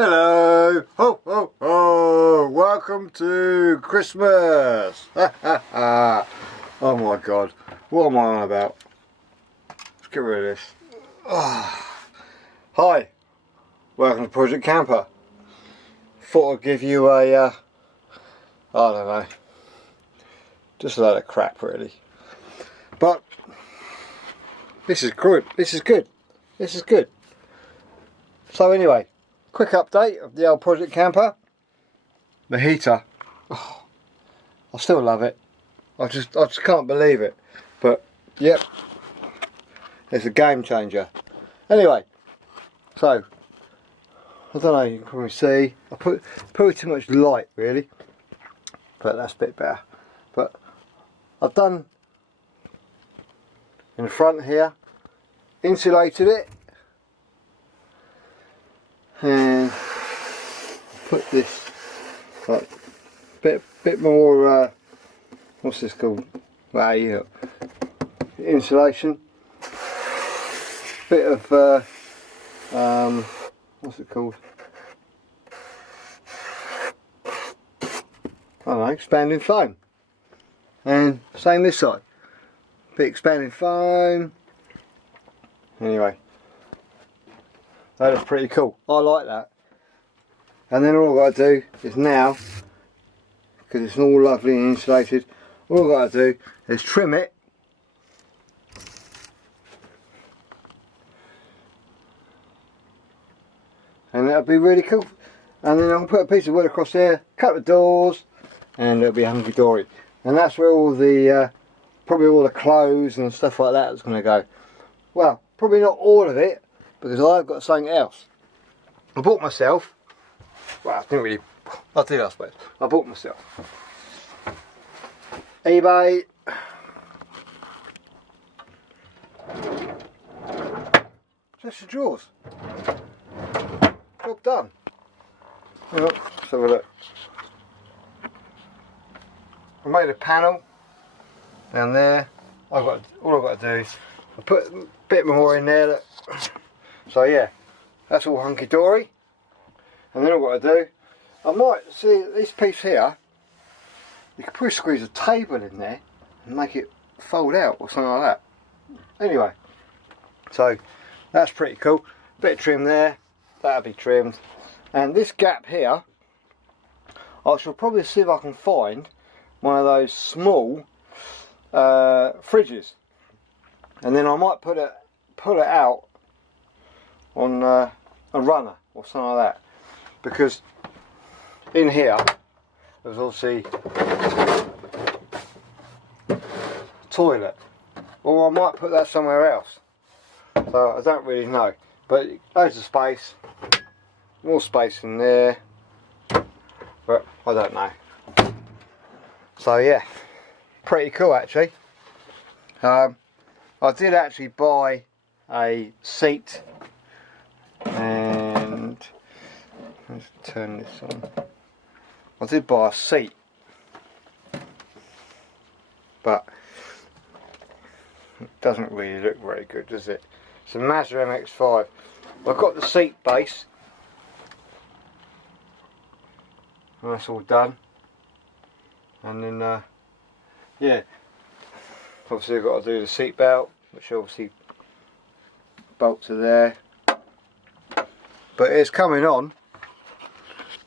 Hello! Ho ho ho! Welcome to Christmas! Ha ha ha! Oh my god, what am I on about? Let's get rid of this. Hi! Welcome to Project Camper. Thought I'd give you a, I don't know, just a load of crap really. But this is good, this is good, this is good. So anyway, quick update of the old Project Camper. The heater, oh, I still love it. I just can't believe it. But yep, it's a game changer. Anyway, so I don't know, you can probably see I put too much light really, but that's a bit better. But I've done in the front here, insulated it, and put this like bit more what's this called? Well, you know, insulation. Bit of what's it called? I don't know, expanding foam. And same this side. Bit expanding foam. Anyway, that is pretty cool. I like that. And then all I've got to do is now, because it's all lovely and insulated, all I've got to do is trim it. And that'll be really cool. And then I'll put a piece of wood across there, cut the doors, and it'll be hunky dory. And that's where all the, probably all the clothes and stuff like that is going to go. Well, probably not all of it, because I've got something else. I bought myself, well, I didn't really, I did I suppose. I bought myself eBay chest of drawers. Job done. Hang on, let's have a look. I made a panel down there. All I've got to do is I put a bit more in there. Look. So yeah, that's all hunky dory. And then all I've got to do, I might see this piece here. You could probably squeeze a table in there and make it fold out or something like that. Anyway, so that's pretty cool. Bit of trim there. That'll be trimmed. And this gap here, I shall probably see if I can find one of those small fridges, and then I might put it out on a runner or something like that, because in here there's obviously a toilet, or I might put that somewhere else. So I don't really know, but loads of space, more space in there, but I don't know. So yeah, pretty cool actually. I did actually buy a seat, and let's turn this on. I did buy a seat, but it doesn't really look very good, does it? It's a Mazda MX-5. I've got the seat base, and that's all done. And then, yeah, obviously I've got to do the seat belt, which obviously bolts to there. But it's coming on.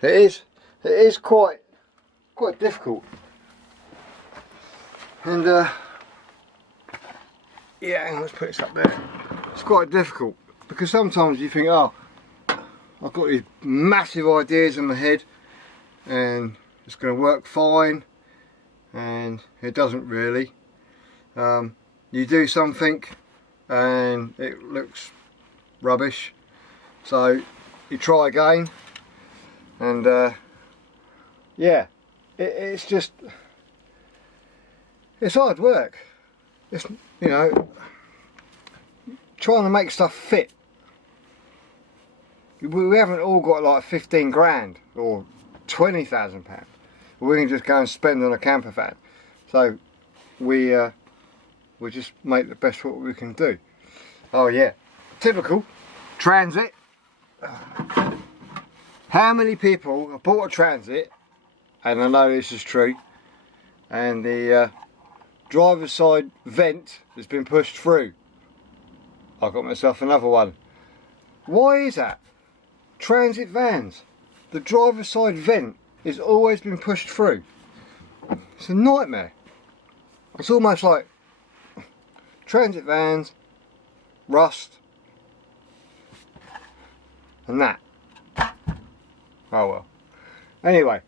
It is quite difficult. And yeah, let's put this up there. It's quite difficult because sometimes you think, oh, I've got these massive ideas in my head and it's going to work fine, and it doesn't really. You do something and it looks rubbish, so you try again, and yeah, it's just, it's hard work. It's, you know, trying to make stuff fit. We haven't all got like 15 grand or £20,000 we can just go and spend on a camper van. So we just make the best of what we can do. Oh yeah, typical transit. How many people have bought a Transit, and I know this is true, and the driver's side vent has been pushed through? I got myself another one. Why is that? Transit vans, the driver's side vent has always been pushed through. It's a nightmare. It's almost like Transit vans, rust, and that. Oh well. Anyway,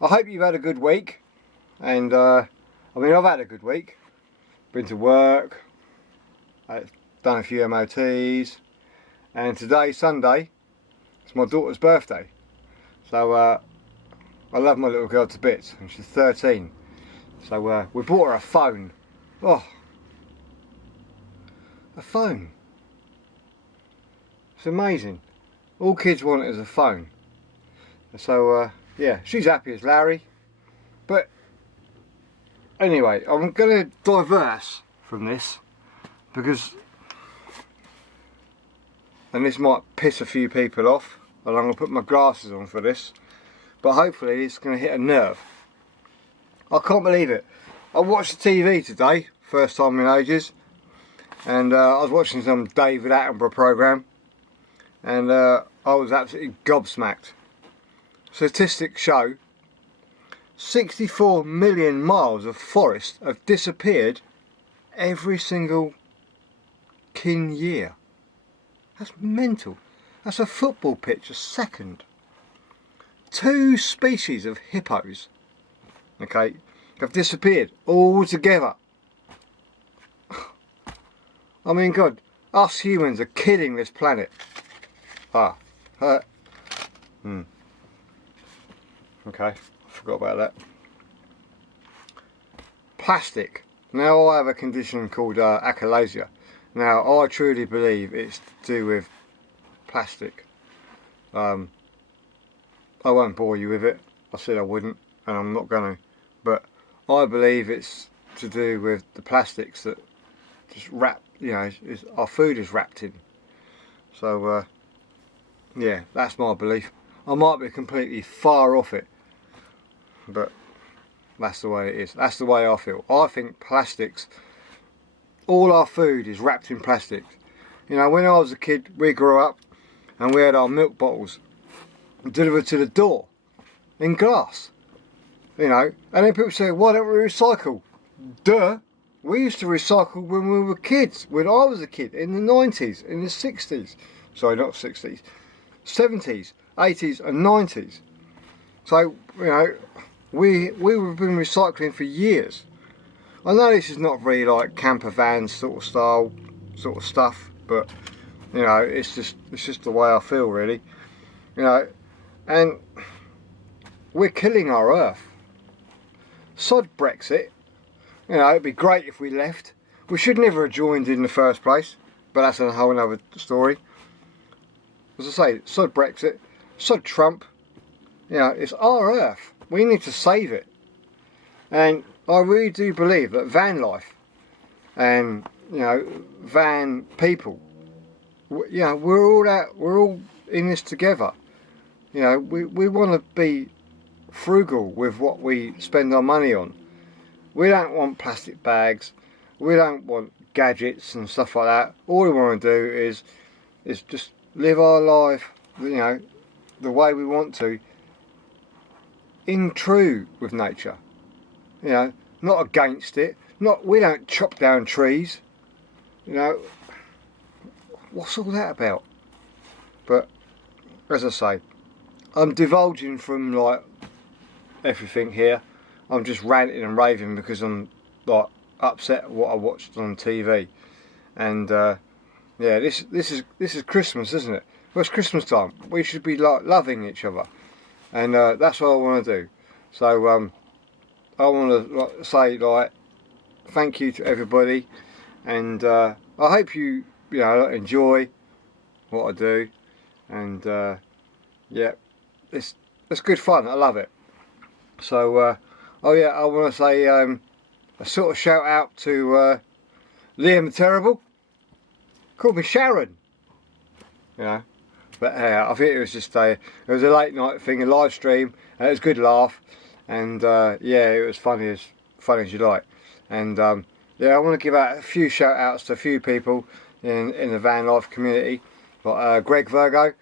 I hope you've had a good week, and I mean, I've had a good week. Been to work, I've done a few MOTs, and today's Sunday. It's my daughter's birthday, so I love my little girl to bits, and she's 13. So we bought her a phone. Oh, a phone! It's amazing. All kids want is a phone. So yeah, she's happy as Larry. But anyway, I'm going to diverse from this because, and this might piss a few people off, and I'm going to put my glasses on for this, but hopefully it's going to hit a nerve. I can't believe it. I watched the TV today, first time in ages, and I was watching some David Attenborough programme, and I was absolutely gobsmacked. Statistics show 64 million miles of forest have disappeared every single year. That's mental. That's a football pitch a second. 2 species of hippos, okay, have disappeared altogether. I mean, God, us humans are killing this planet. Okay, I forgot about that. Plastic. Now I have a condition called achalasia. Now I truly believe it's to do with plastic. I won't bore you with it. I said I wouldn't, and I'm not going to. But I believe it's to do with the plastics that just wrap, you know, our food is wrapped in. So yeah, that's my belief. I might be completely far off it, but that's the way it is. That's the way I feel. I think plastics, all our food is wrapped in plastic. You know, when I was a kid, we grew up and we had our milk bottles delivered to the door in glass. You know, and then people say, why don't we recycle? Duh! We used to recycle when we were kids, when I was a kid, in the 90s, in the 60s. Sorry, not 60s. 70s, 80s and 90s. So, you know, we've been recycling for years. I know this is not very like camper van sort of style, sort of stuff, but you know, it's just the way I feel, really. You know, and we're killing our earth. Sod Brexit. You know, it'd be great if we left. We should never have joined in the first place, but that's a whole other story. As I say, sod Brexit, sod Trump. You know, it's our earth. We need to save it. And I really do believe that van life and, you know, van people, you know, we're all in this together. You know, we want to be frugal with what we spend our money on. We don't want plastic bags. We don't want gadgets and stuff like that. All we want to do is just live our life, you know, the way we want to, in true with nature. You know, not against it. We don't chop down trees. You know, what's all that about? But as I say, I'm divulging from like everything here. I'm just ranting and raving because I'm like upset at what I watched on TV. And yeah, this is Christmas, isn't it? Well, it's Christmas time. We should be like loving each other, and that's what I want to do. So I want to like, say like thank you to everybody, and I hope you know enjoy what I do, and yeah, it's good fun. I love it. So oh yeah, I want to say a sort of shout out to Liam the Terrible. Called me Sharon. You know, But I think it was just it was a late night thing, a live stream, and it was a good laugh, and yeah, it was funny as you like. And yeah, I want to give out a few shout outs to a few people in the van life community. Like Greg Virgo,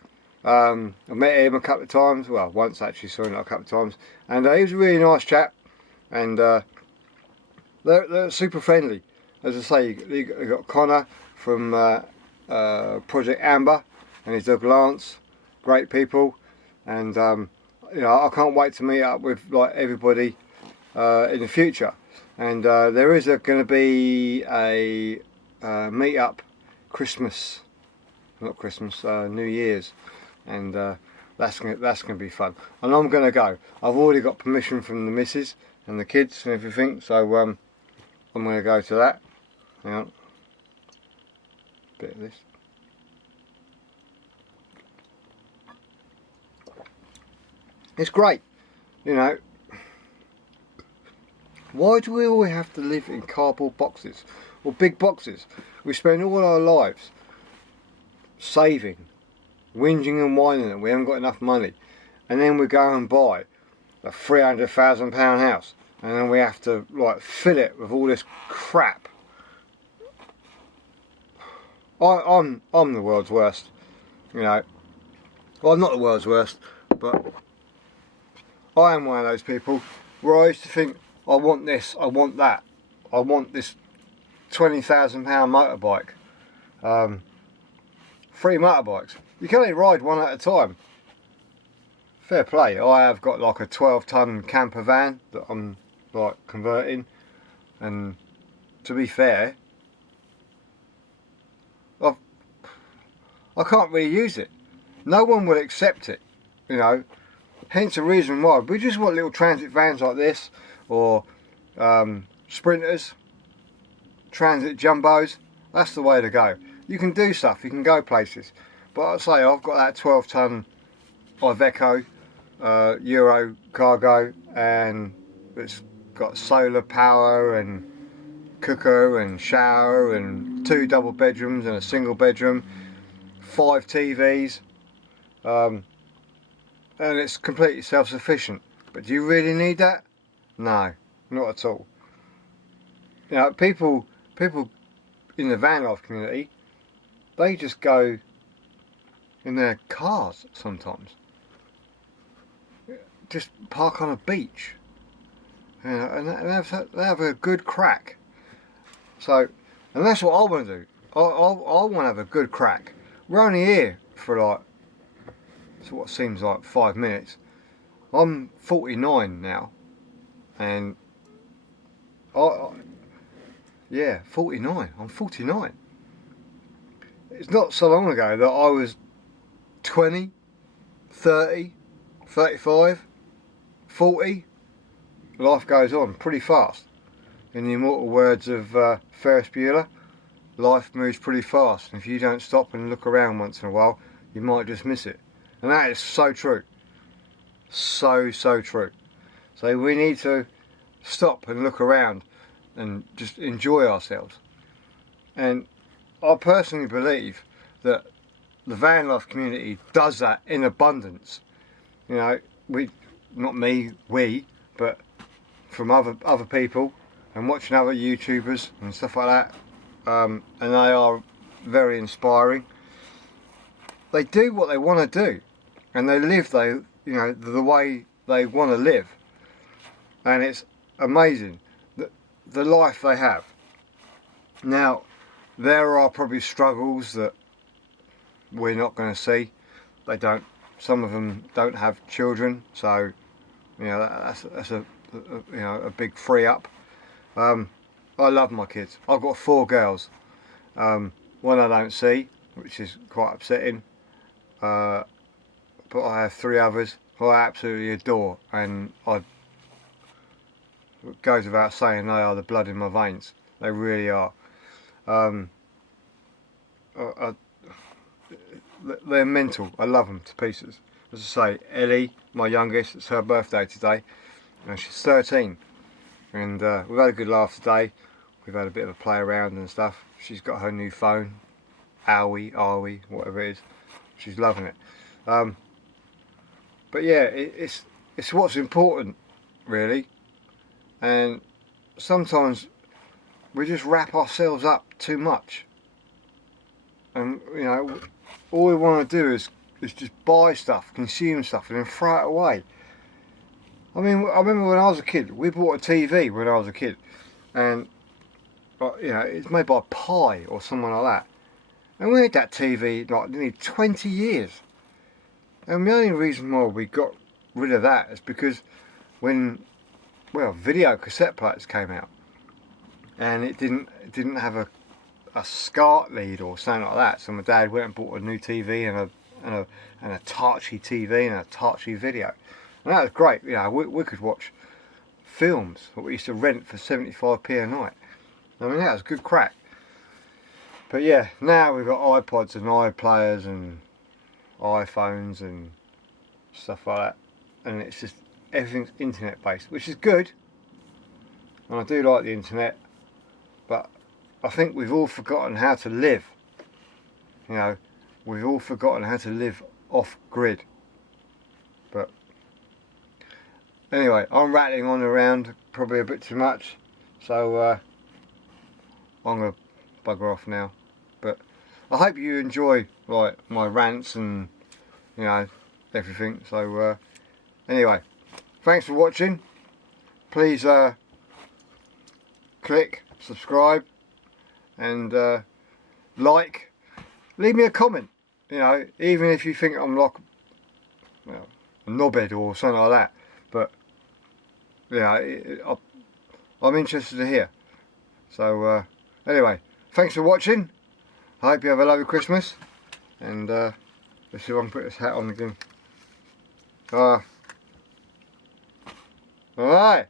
I met him a couple of times, well once actually, saw him a couple of times, and he was a really nice chap, and they're super friendly. As I say, you got Connor from Project Amber and his dog Lance, great people, and you know, I can't wait to meet up with like everybody in the future. And there is going to be a meet up New Year's, and that's gonna be fun. And I'm gonna go. I've already got permission from the missus and the kids and everything, so I'm gonna go to that. Hang on, bit of this. It's great, you know. Why do we all have to live in cardboard boxes or big boxes? We spend all our lives saving, whinging and whining that we haven't got enough money, and then we go and buy a £300,000 house, and then we have to like fill it with all this crap. I'm the world's worst, you know. Well, I'm not the world's worst, but I am one of those people where I used to think, I want this, I want that, I want this £20,000 motorbike. 3 motorbikes. You can only ride one at a time. Fair play. I have got like a 12-ton camper van that I'm like converting, and to be fair, I can't really use it. No one will accept it, you know. Hence the reason why we just want little transit vans like this, or sprinters, transit jumbos. That's the way to go. You can do stuff, you can go places. But I say, I've got that 12-ton Iveco Euro cargo, and it's got solar power and cooker and shower and 2 double bedrooms and a single bedroom, 5 TVs, and it's completely self-sufficient. But do you really need that? No, not at all. You know, people in the van life community, they just go in their cars sometimes, just park on a beach, you know, and they have a good crack. So, and that's what I want to do. I want to have a good crack. We're only here for like, so what seems like 5 minutes. I'm 49 now, and yeah, 49. I'm 49. It's not so long ago that I was 20, 30, 35, 40. Life goes on pretty fast. In the immortal words of Ferris Bueller, life moves pretty fast. And if you don't stop and look around once in a while, you might just miss it. And that is so true. So true. So we need to stop and look around and just enjoy ourselves. And I personally believe that the van life community does that in abundance. You know, not me, but from other people, and watching other YouTubers and stuff like that, and they are very inspiring. They do what they want to do, and they live the way they want to live, and it's amazing the life they have. Now, there are probably struggles that we're not going to see. Some of them don't have children, so you know that's a big free up. I love my kids. I've got 4 girls. One I don't see, which is quite upsetting. But I have 3 others who I absolutely adore, and it goes without saying, they are the blood in my veins. They really are. They're mental. I love them to pieces. As I say, Ellie, my youngest, it's her birthday today, and she's 13. And we've had a good laugh today. We've had a bit of a play around and stuff. She's got her new phone, Aoi, whatever it is. she's loving it. But yeah, it's what's important, really. And sometimes we just wrap ourselves up too much, and you know, all we want to do is just buy stuff, consume stuff, and then throw it away. I mean, I remember when I was a kid, we bought a TV when I was a kid, and you know, it's made by Pi or someone like that, and we had that TV like nearly 20 years. And the only reason why we got rid of that is because when, well, video cassette players came out, and it didn't have a SCART lead or something like that. So my dad went and bought a new TV and a Tarchi TV and a Tarchi video, and that was great. You know, we could watch films that we used to rent for 75p a night. I mean, that was good crack. But yeah, now we've got iPods and iPlayers and iPhones and stuff like that, and it's just everything's internet based, which is good, and I do like the internet, but I think we've all forgotten how to live. You know, we've all forgotten how to live off grid. But anyway, I'm rattling on around probably a bit too much, so I'm gonna bugger off now. But I hope you enjoy like my rants and, you know, everything. So anyway, thanks for watching. Please click subscribe and like. Leave me a comment. You know, even if you think I'm like, well, a knobhead or something like that. But you know, I'm interested to hear. So anyway, thanks for watching. I hope you have a lovely Christmas, and let's see if I can put this hat on again. Alright.